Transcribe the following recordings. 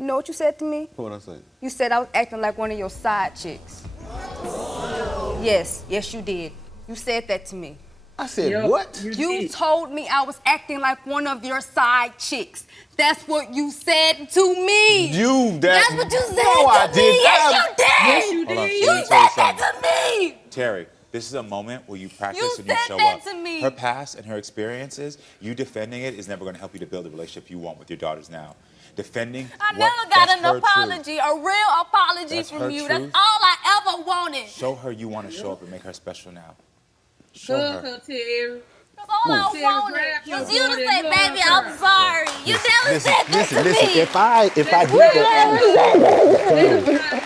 You know what you said to me? What I say? You said I was acting like one of your side chicks. Yes, you did. You said that to me. I said what? You told me I was acting like one of your side chicks. That's what you said to me. That's what you said No, I to me. didn't. Yes, you did. Hold on, You let me said tell you that to me. Terry, this is a moment where you practice You and you said show that up. to me. Her past and her experiences, you defending it is never going to help you to build the relationship you want with your daughters now. Defending I what, never got that's an her apology, truth. a real apology That's from her you. truth. That's all I ever wanted. Show her you want to show up and make her special now. Show Hug her. her, Terry. That's all I Terry, wanted. grab your Was you to daughter say, and hug baby, her. I'm sorry. You never said that to Listen, me. if I did that,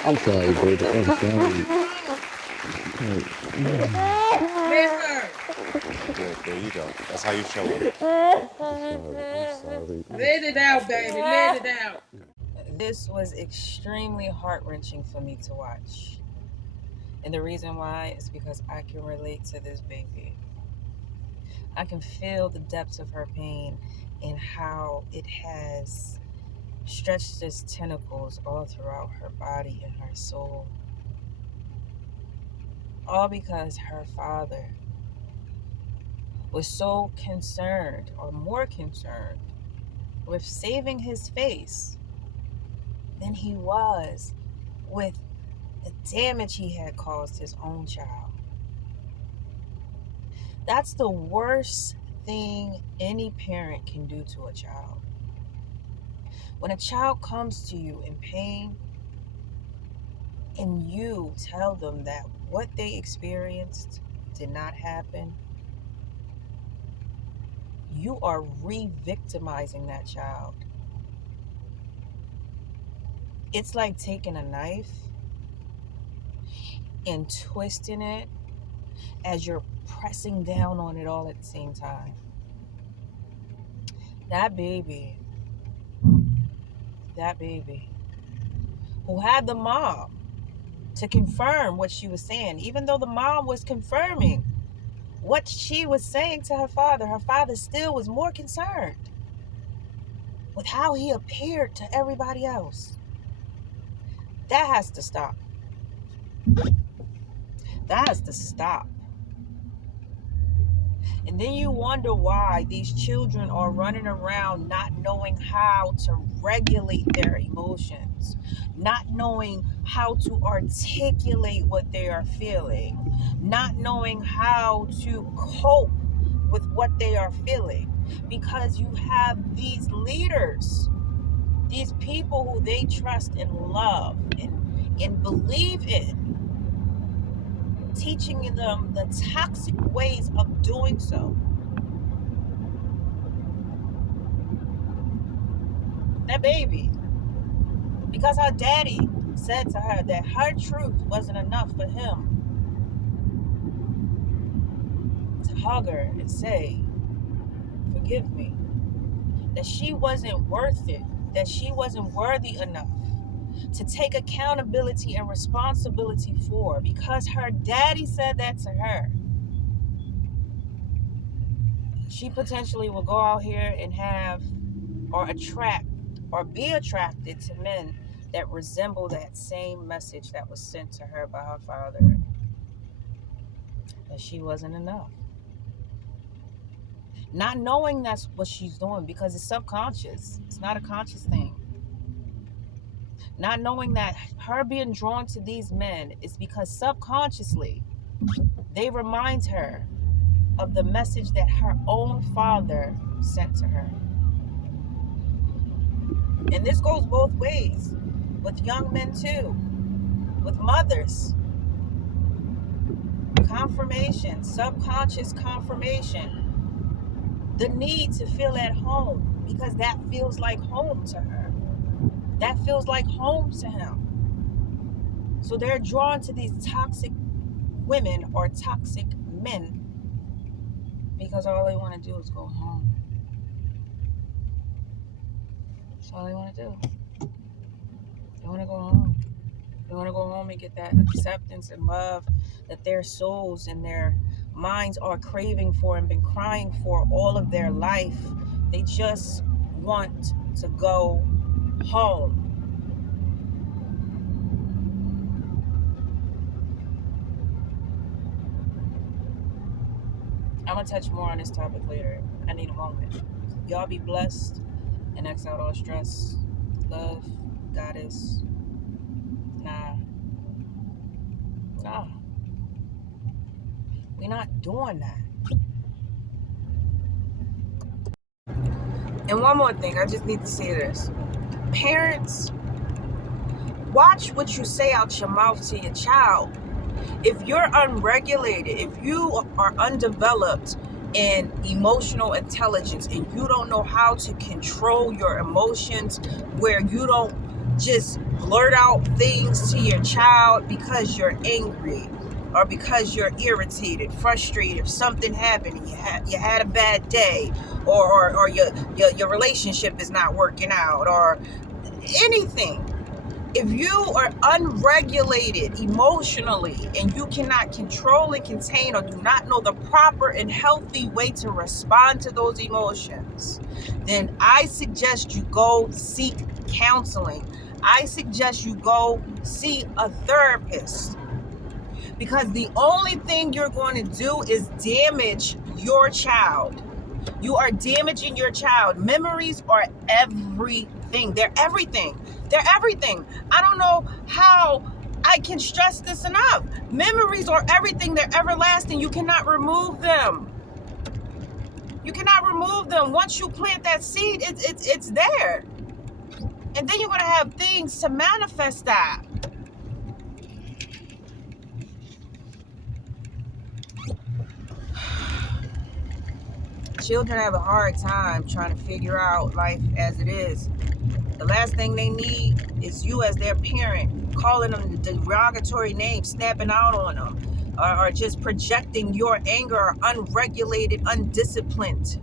I'm sorry, baby. I'm sorry. Let her. Good, there you go. That's how you show up. I'm sorry. Let it out, baby. Let it out. This was extremely heart-wrenching for me to watch. And the reason why is because I can relate to this baby. I can feel the depths of her pain and how it has stretched its tentacles all throughout her body and her soul. All because her father was so concerned, or more concerned, with saving his face than he was with the damage he had caused his own child. That's the worst thing any parent can do to a child. When a child comes to you in pain and you tell them that what they experienced did not happen, you are re-victimizing that child. It's like taking a knife and twisting it as you're pressing down on it all at the same time. That baby who had the mom to confirm what she was saying, even though the mom was confirming what she was saying to her father still was more concerned with how he appeared to everybody else. That has to stop. That has to stop. And then you wonder why these children are running around not knowing how to regulate their emotions, not knowing how to articulate what they are feeling, not knowing how to cope with what they are feeling. Because you have these leaders, these people who they trust and love and believe in, teaching them the toxic ways of doing so. That baby, because her daddy said to her that her truth wasn't enough for him to hug her and say, forgive me, that she wasn't worth it, that she wasn't worthy enough to take accountability and responsibility for, because her daddy said that to her, she potentially will go out here and have or attract or be attracted to men that resemble that same message that was sent to her by her father, that she wasn't enough. Not knowing that's what she's doing because it's subconscious. It's not a conscious thing. Not knowing that her being drawn to these men is because subconsciously they remind her of the message that her own father sent to her. And this goes both ways with young men too, with mothers. Confirmation, subconscious confirmation. The need to feel at home because that feels like home to her. That feels like home to him. So they're drawn to these toxic women or toxic men because all they want to do is go home. That's all they want to do. They want to go home. They want to go home and get that acceptance and love that their souls and their minds are craving for and been crying for all of their life. They just want to go home. I'm gonna touch more on this topic later. I need a moment. Y'all be blessed and X out all stress. Love, goddess. Nah. We're not doing that. And one more thing, I just need to say this. Parents, watch what you say out your mouth to your child. If you're unregulated, if you are undeveloped in emotional intelligence and you don't know how to control your emotions, where you don't just blurt out things to your child because you're angry or because you're irritated, frustrated, something happened, you had a bad day, or your relationship is not working out, or anything. If you are unregulated emotionally and you cannot control and contain or do not know the proper and healthy way to respond to those emotions, then I suggest you go seek counseling. I suggest you go see a therapist, because the only thing you're going to do is damage your child. You are damaging your child. Memories are everything. They're everything. They're everything. I don't know how I can stress this enough. Memories are everything. They're everlasting. You cannot remove them. You cannot remove them. Once you plant that seed, it's there. And then you're going to have things to manifest that. Children have a hard time trying to figure out life as it is. The last thing they need is you as their parent calling them the derogatory names, snapping out on them, or just projecting your anger or unregulated, undisciplined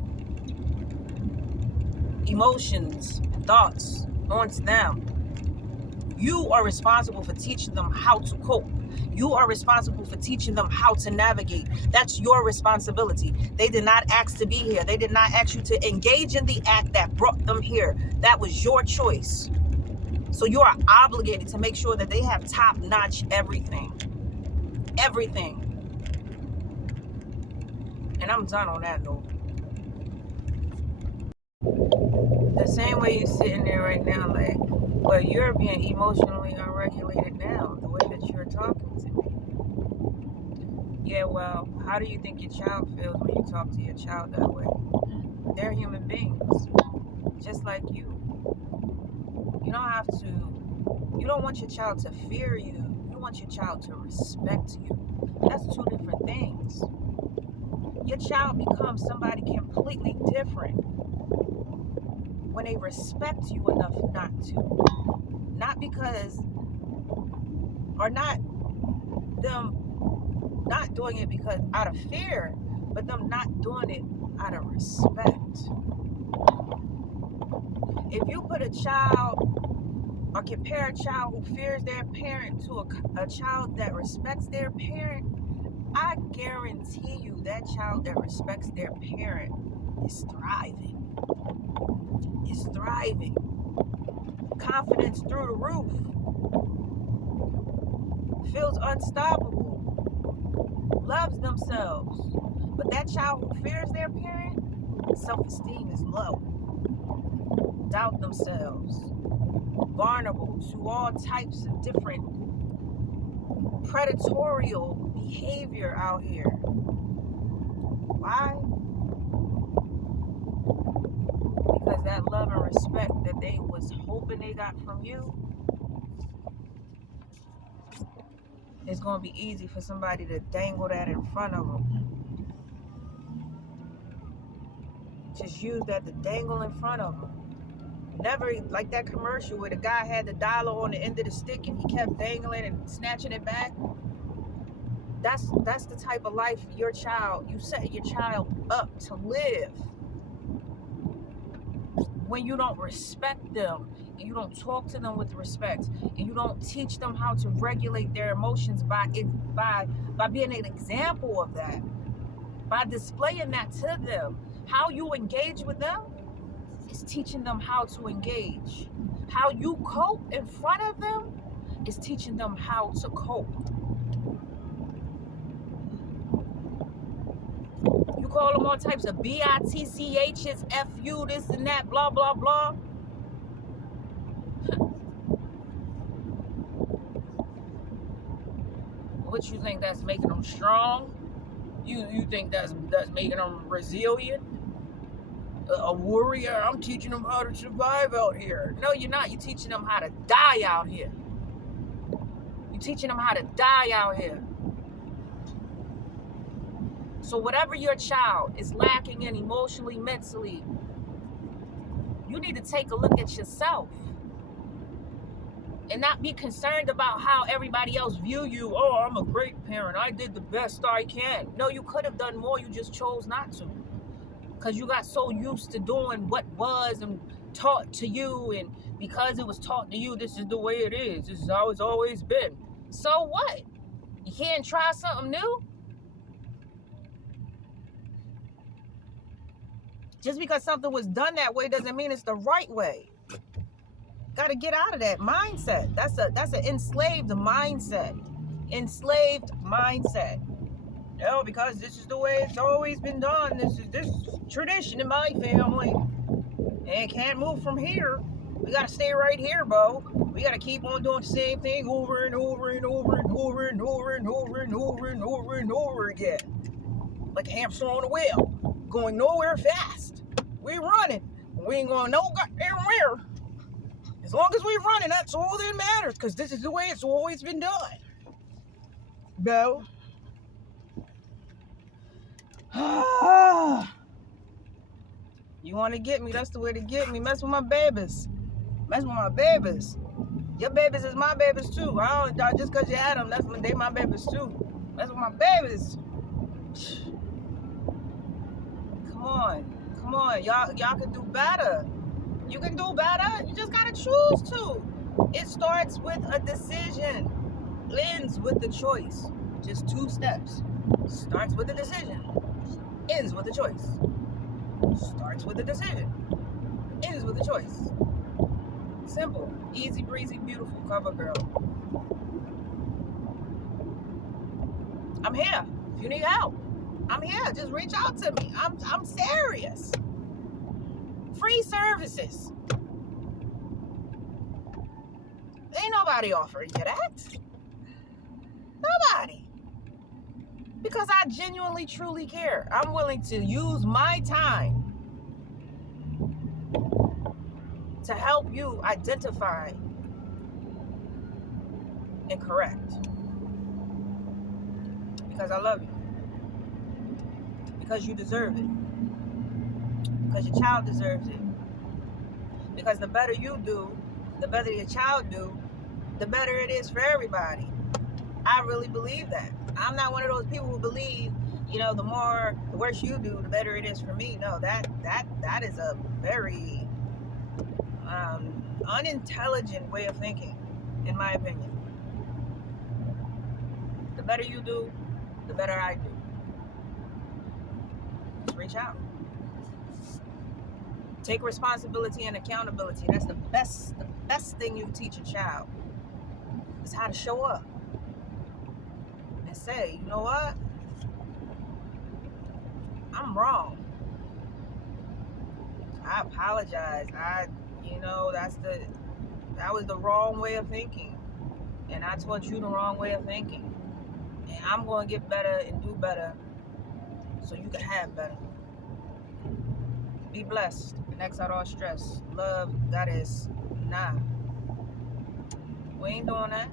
emotions, thoughts onto them. You are responsible for teaching them how to cope. You are responsible for teaching them how to navigate. That's your responsibility. They did not ask to be here. They did not ask you to engage in the act that brought them here. That was your choice. So you are obligated to make sure that they have top-notch everything. Everything. And I'm done on that note. The same way you're sitting there right now, like, well, you're being emotionally unregulated now, the way that you're talking to me. Yeah, well, how do you think your child feels when you talk to your child that way? They're human beings, just like you. You don't want your child to fear you. You want your child to respect you. That's two different things. Your child becomes somebody completely different when they respect you enough not to. Not because, or not them not doing it because out of fear, but them not doing it out of respect. If you put a child or compare a child who fears their parent to a child that respects their parent, I guarantee you that child that respects their parent is thriving. Is thriving. Confidence through the roof. Feels unstoppable. Loves themselves. But that child who fears their parent, self-esteem is low. Doubt themselves. Vulnerable to all types of different predatorial behavior out here. Why? Because that love and respect that they was hoping they got from you, it's going to be easy for somebody to dangle that in front of them. Just use that to dangle in front of them. Never like that commercial where the guy had the dollar on the end of the stick and he kept dangling and snatching it back. That's the type of life you set your child up to live. When you don't respect them and you don't talk to them with respect and you don't teach them how to regulate their emotions by being an example of that, by displaying that to them, how you engage with them is teaching them how to engage. How you cope in front of them is teaching them how to cope. You call them all types of bitchs, fu, this and that, blah, blah, blah. What you think that's making them strong? You think that's making them resilient? A warrior? I'm teaching them how to survive out here. No, you're not. You're teaching them how to die out here. You're teaching them how to die out here. So whatever your child is lacking in emotionally, mentally, you need to take a look at yourself and not be concerned about how everybody else view you. Oh, I'm a great parent. I did the best I can. No, you could have done more. You just chose not to. Because you got so used to doing what was and taught to you. And because it was taught to you, this is the way it is. This is how it's always been. So what? You can't try something new? Just because something was done that way doesn't mean it's the right way. Got to get out of that mindset. That's an enslaved mindset. Enslaved mindset. No, because this is the way it's always been done. This is tradition in my family. And it can't move from here. We got to stay right here, bro. We got to keep on doing the same thing over and over and over and over and over and over and over and over and over again. Like a hamster on a wheel. Going nowhere fast. We running. We ain't going no goddamn where. As long as we running, that's all that matters. Because this is the way it's always been done. Bro. You want to get me, that's the way to get me. Mess with my babies. Mess with my babies. Your babies is my babies too. I don't, just because you had them, they my babies too. Mess with my babies. Come on. Y'all can do better. You can do better. You just gotta choose to. It starts with a decision. Ends with the choice. Just 2 steps. Starts with a decision. Ends with a choice. Starts with a decision. Ends with a choice. Simple. Easy breezy, beautiful cover girl. I'm here. If you need help, I'm here. Just reach out to me. I'm serious. Free services. Ain't nobody offering you that. Nobody. Because I genuinely, truly care. I'm willing to use my time to help you identify and correct. Because I love you. Because you deserve it. Because your child deserves it. Because the better you do, the better your child do, the better it is for everybody. I really believe that. I'm not one of those people who believe, the worse you do, the better it is for me. No, that is a very unintelligent way of thinking, in my opinion. The better you do, the better I do. Just reach out. Take responsibility and accountability. That's the best thing you teach a child. Is how to show up. And say, you know what? I'm wrong. I apologize. That was the wrong way of thinking. And I taught you the wrong way of thinking. And I'm going to get better and do better so you can have better. Be blessed and X out all stress. Love, goddess, nah. We ain't doing that.